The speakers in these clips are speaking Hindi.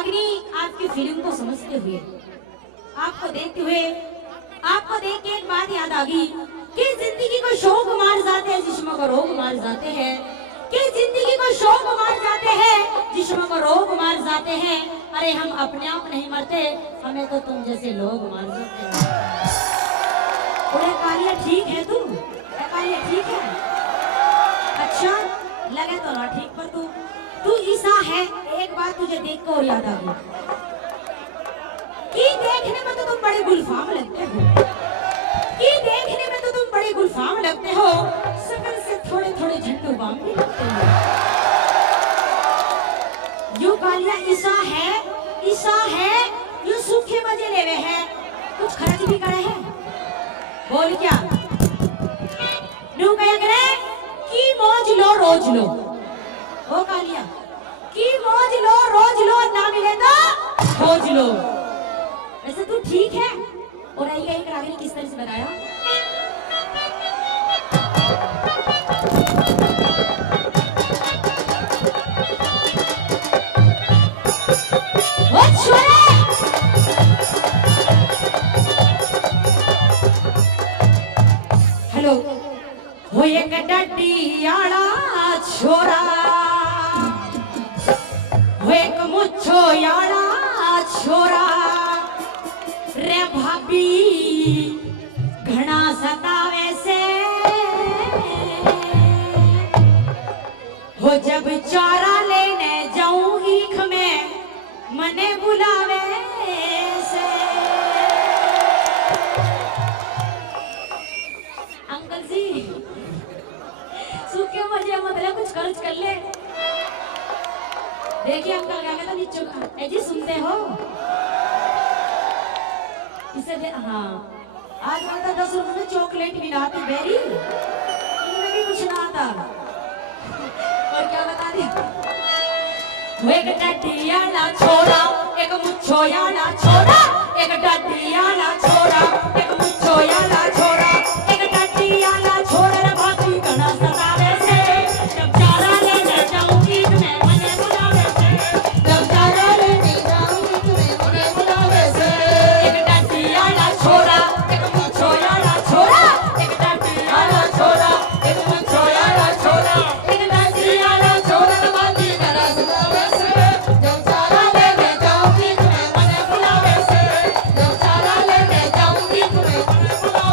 रागिनी आपकी फीलिंग को समझते हुए, आपको देखते हुए, आपको देख के एक बात याद आ गई कि जिंदगी को शौक मार जाते हैं, जिस्म को रोग मार जाते हैं। कि जिंदगी को शौक मार जाते हैं, जिस्म को रोग मार जाते हैं। अरे हम अपने आप नहीं मरते, हमें तो तुम जैसे लोग मार जाते हैं। अरे कालिया ठीक है तू? कालिया ठीक है? अच्छा लगे तो ना ठीक, पर तू ईसा है। एक बात तुझे देख कर और याद आ गई कि देखने में तो तुम बड़े गुलफाम लगते हो, कि देखने में तो तुम बड़े गुलफाम लगते हो, शकल से थोड़े थोड़े झंडू बाम भी लगते हो। यू कालिया ईसा है, यू सूखे मजे ले रहे हैं, कुछ खर्च भी करे है। बोल क्या नू कया करे कि मौज लो रोज लो। ओ कालिया कि मौज लो रोज लो, ना मिले तो खोज लो। वैसे तू ठीक है? और आई का एक रागिनी किस तरह से बताया? हेलो वो एक डडियाला छोरा, वो एक मुच्छो याला छोरा रे भाभी घना सतावे से हो, जब चारा लेने जाऊं ईख में मने बुलावे से। अंकल जी सूखे मजे मतलब कुछ खर्च कर ले। देखिए अंकल क्या कहता नीचे जी सुनते हो इसे दे। हाँ आज मतलब 10 रुपए में चॉकलेट भी लाती बेरी, इनमें भी कुछ ना आता। और क्या बता दिया? एक डडियाला छोरा, एक मुच्छो याला छोरा, एक डडियाला छोरा, एक मुच्छो याला छोरा, एक डडियाला छोरा रे भाभी घना सतावे से। जब चारा लेने जाऊंगी तुम्हें मने बुलावे से, जब चारा लेने जाऊंगी तुम्हें मने बुलावे से। एक डडियाला छोरा, एक मुच्छो याला छोरा, एक डडियाला छोरा, एक मुच्छो याला छोरा, एक डडियाला छोरा रे भाभी घना सतावे से। जब चारा लेने जाऊंगी तुम्हें मने बुलावे से, जब चारा लेने जाऊंगी तुम्हें मने बुलावे से।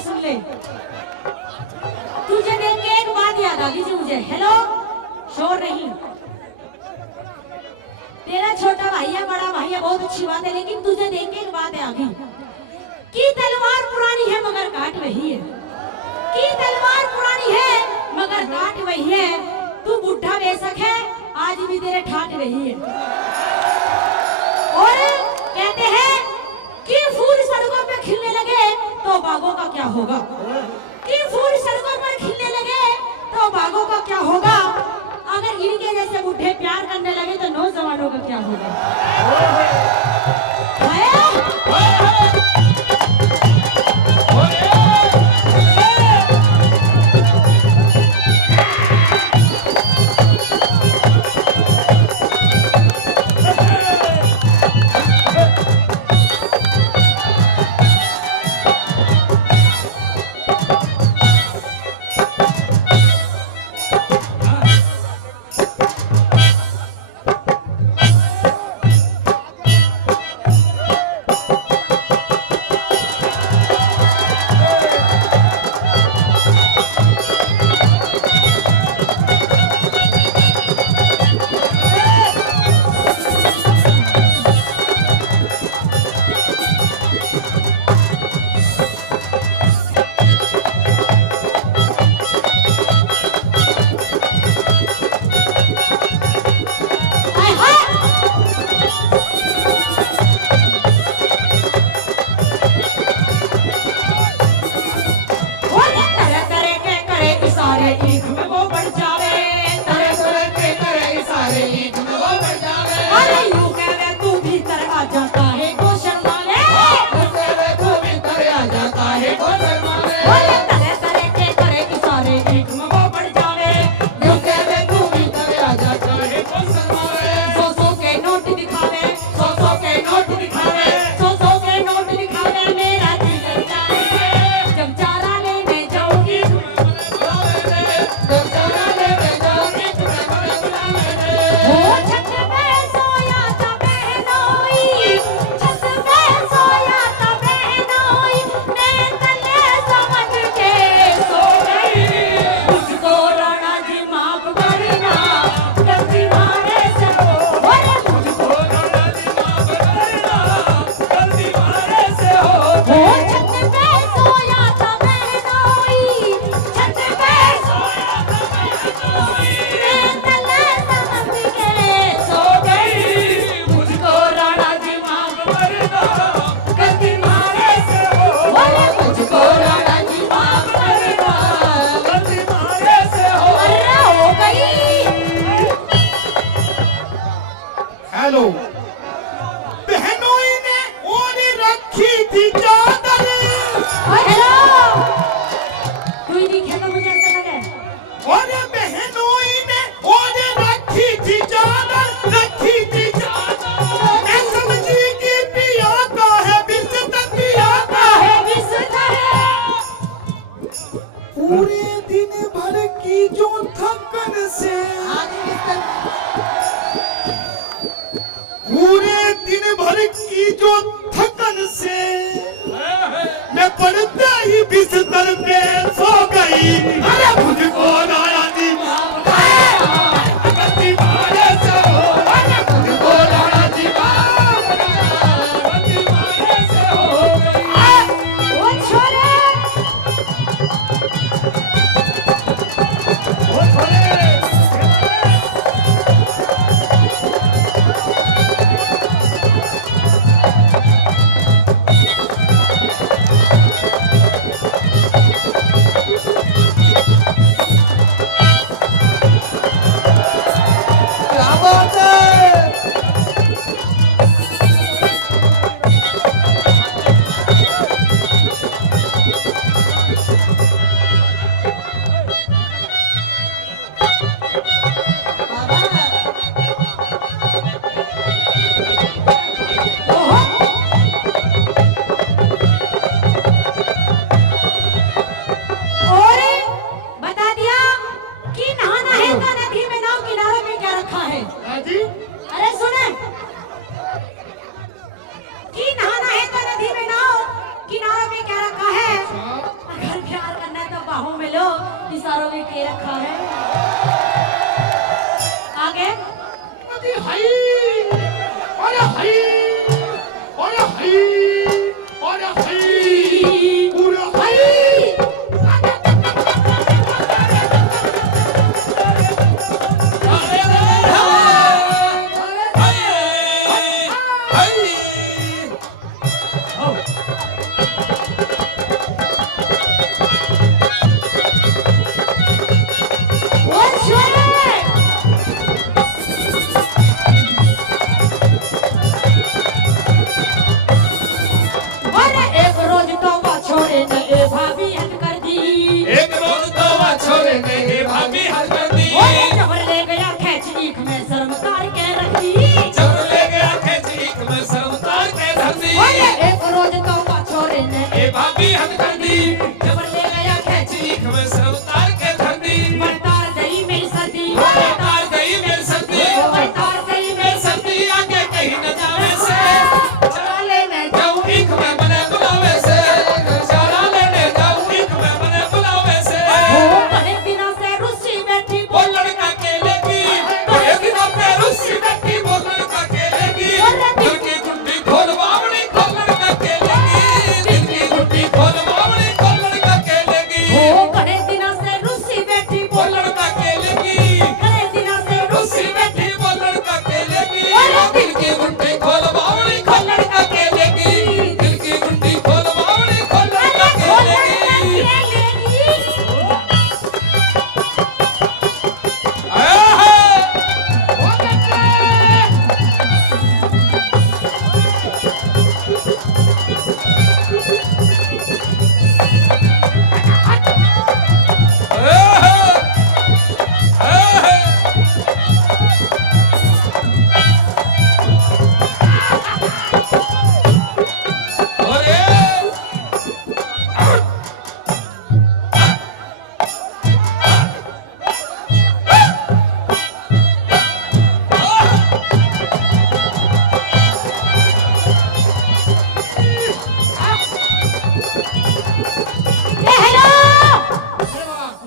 सुन ले। तुझे देख के एक बात याद आ गई जी मुझे। हेलो, शोर नहीं। तेरा छोटा भाई है, बड़ा भाई है, बहुत अच्छी बात है, लेकिन तुझे देख के एक बात आ गई कि तलवार पुरानी है मगर काट वही है। कि तलवार पुरानी है मगर काट वही है। तू बुढ़ा बेशक है, आज भी तेरे ठाट वही है। और कहते हैं कि फूल सड़कों पे खिलने लगे तो बागों का क्या होगा। कि फूल सड़कों पर खिलने लगे तो बागों का क्या होगा। अगर इनके जैसे बुढ़े प्यार करने लगे तो नौजवानों का क्या होगा। हेलो, बहनों ने और रखी थी चादर। हेलो, कोई दिखे तो मुझे ऐसा लगे। और बहनों ने और रखी थी चादर, रखी थी चादर। मैं समझी कि पिया का है बिस्तर, पिया का है बिस्तर। पूरे दिन भर की जो थकन से, पूरे दिन भर की जो थकन से इशारों में के रखा है। आगे अरे हाय, अरे हाय, अरे हाय, अरे हाय, पूरा हाय। भाभी हद कर दी जबर ले गया खेच लीख में सर उतार के धर दी बरतार गई मेरी सर्दी, उतार गई मेरी सर्दी बरतार गई मेरी सर्दी आगे कहीं न जावे से चला लेने जाऊं ईख में बने बुलावे से चला लेने जाऊं ईख में बने बुलावे से ओ बड़े दिनों से रुसी बैठी वो लड़का केलेगी बड़े दिनों पे रुसी बैठी वो लड़का केलेगी दिल की गुड्डी खोल बावड़ी खोल लड़का केलेगी दिल की गुड्डी खोल बावड़ी खोल लड़का केलेगी ओ बड़े दिनों से रुसी बैठी वो लड़का केलेगी बड़े दिनों से रुसी बैठी वो लड़का केलेगी दिल की गुड्डी खोल बावड़ी खोल लड़का केलेगी दिल की गुड्डी खोल बावड़ी खोल लड़का केलेगी आया है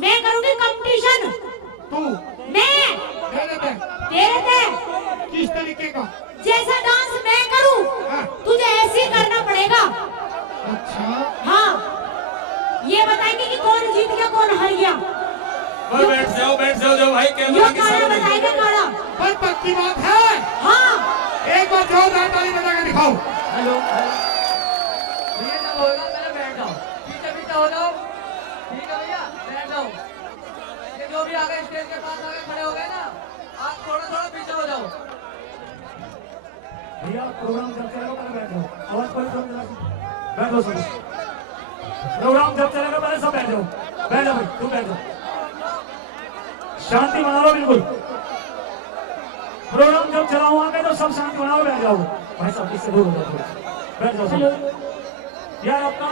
मैं करूंगी कंपटीशन। तू मैं तेरे पे तेरे पे किस तरीके का? जैसा डांस मैं करूं हाँ। तुझे ऐसे ही करना पड़ेगा। अच्छा, हाँ, ये बताएंगे कि कौन जीत गया कौन हार गया। बैठ जाओ जो भाई यो कैमरा की गाना सामने बताएगा गाना। पर पक्की बात है। हाँ एक बार जोरदार ताली बजा के दिखाओ। हेलो भैया जब होगा पहले बैठ जाओ, पीछे पीछे हो जाओ। ठीक है भैया, बैठ जाओ। ये जो भी आगे स्टेज के पास आके खड़े हो गए ना, आप थोड़ा थोड़ा पीछे हो जाओ। भैया प्रोग्राम जब चलेगा पहले बैठ जाओ, आवाज पर बैठ जाओ सब। प्रोग्राम जब चलेगा पहले सब बैठ जाओ, बैठ जाओ भाई, तुम बैठ जाओ, शांति बना लो बिल्कुल। प्रोग्राम जब चलाऊं आगे तो सब शांति बनाओ, बैठ जाओ भाई साहब, इससे दूर हो जाओ थोड़ा, बैठ जाओ सब। यार आपका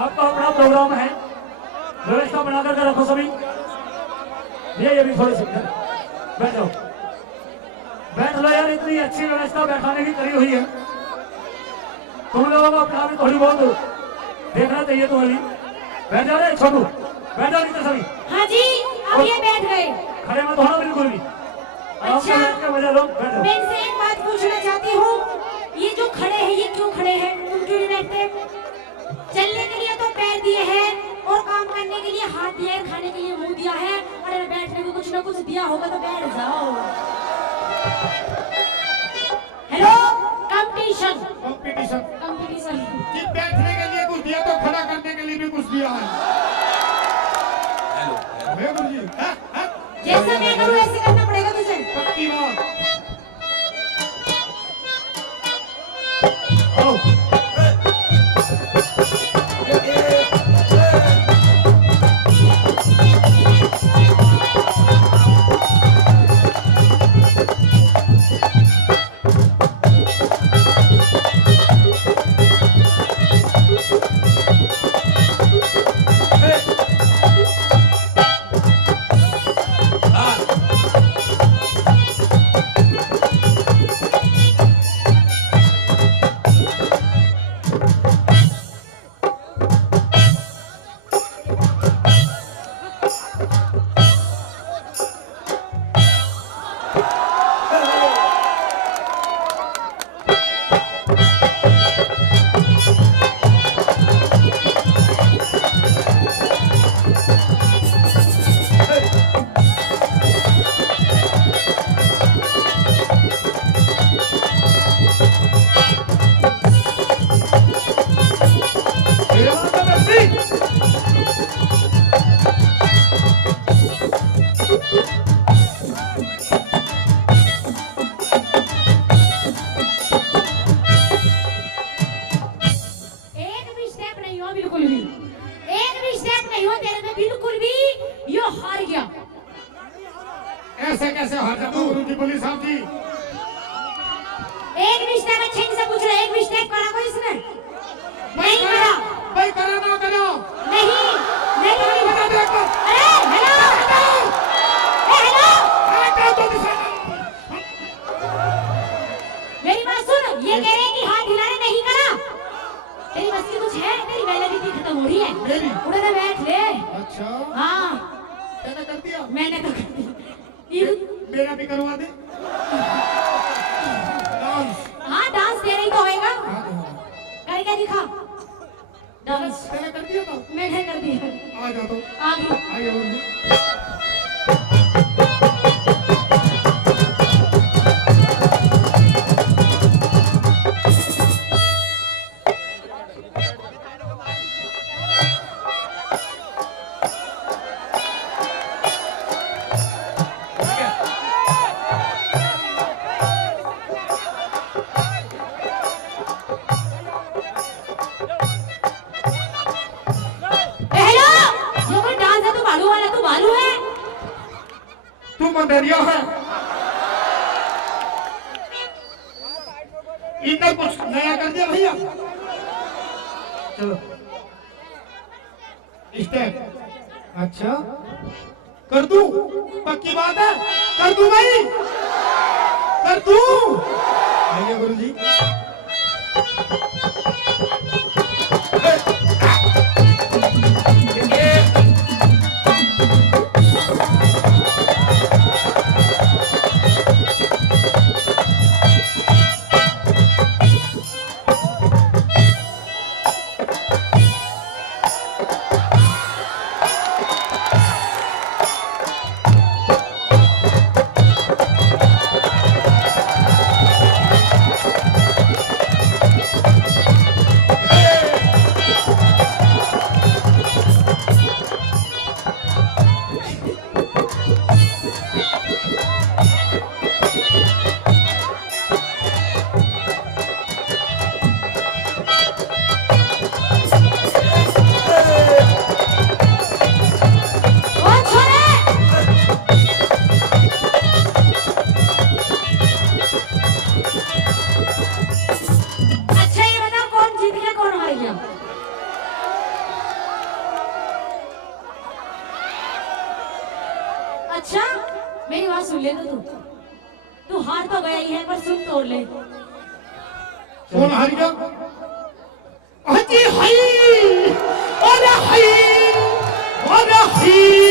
अपना प्रोग्राम है, व्यवस्था बना करके रखो सभी। ये भी थोड़ी सी बैठ जाओ, बैठ लो यार, इतनी अच्छी व्यवस्था बैठाने की करी हुई है। तुम लोगों को अपना भी थोड़ी बहुत देखना चाहिए। तुम अभी बैठ जाओ रे छोटू, बैठ जाओ नीचे सभी, हाँ जी, अब ये बैठ गए। खड़े मत होना बिल्कुल भी, आराम से अच्छा। बैठ के मजा लो, बैठ जाओ। मैं इनसे एक बात पूछना चाहती हूँ, ये जो खड़े हैं ये क्यों खड़े हैं, तुम क्यों नहीं बैठते? चलने के लिए तो पैर दिए हैं और काम करने के लिए हाथ दिए हैं, खाने के लिए मुंह दिया है, और अगर बैठने को कुछ ना कुछ दिया होगा तो बैठ जाओ। हेलो, कंपटीशन कंपटीशन कंपटीशन कि बैठने के लिए कुछ दिया तो खड़ा करने के लिए भी कुछ दिया है। हे गुरुजी, हाँ, हाँ, जैसा मैं करूँ ऐसे करना पड़ेगा तुझे। पक्की बात। आओ। ये कह रहे हैं कि हाथ हिलाने नहीं करा। तेरी बस की कुछ है? तेरी वैलिडिटी खत्म हो रही है। मेरी? उड़े ना बैठ ले। अच्छा हाँ मैंने कर दिया। मैंने तो कर दिया। मेरा भी करवा दे डांस। हाँ डांस तेरा ही तो होएगा। हाँ, हाँ। करके दिखा डांस। मैंने कर दिया था। मैंने कर दिया। आ जा तो आगे आगे बोल दे। हेलो, ये कोई डांस है? तू बालू वाला, तू बालू है? तू मंडेरिया है। इधर कुछ नया कर दिया भैया। चलो स्टेप। अच्छा कर दूं? पक्की बात है कर दूं भाई, कर दूं। भैया गुरु जी ओ छोरे, अच्छा ये बता कौन जीत गया कौन हार गया? अच्छा मेरी बात सुन ले। तो तू हार तो गया ही है, पर सुन तोड़ ले। कौन हार गया? अजी हाय अरे हाय अरे हाय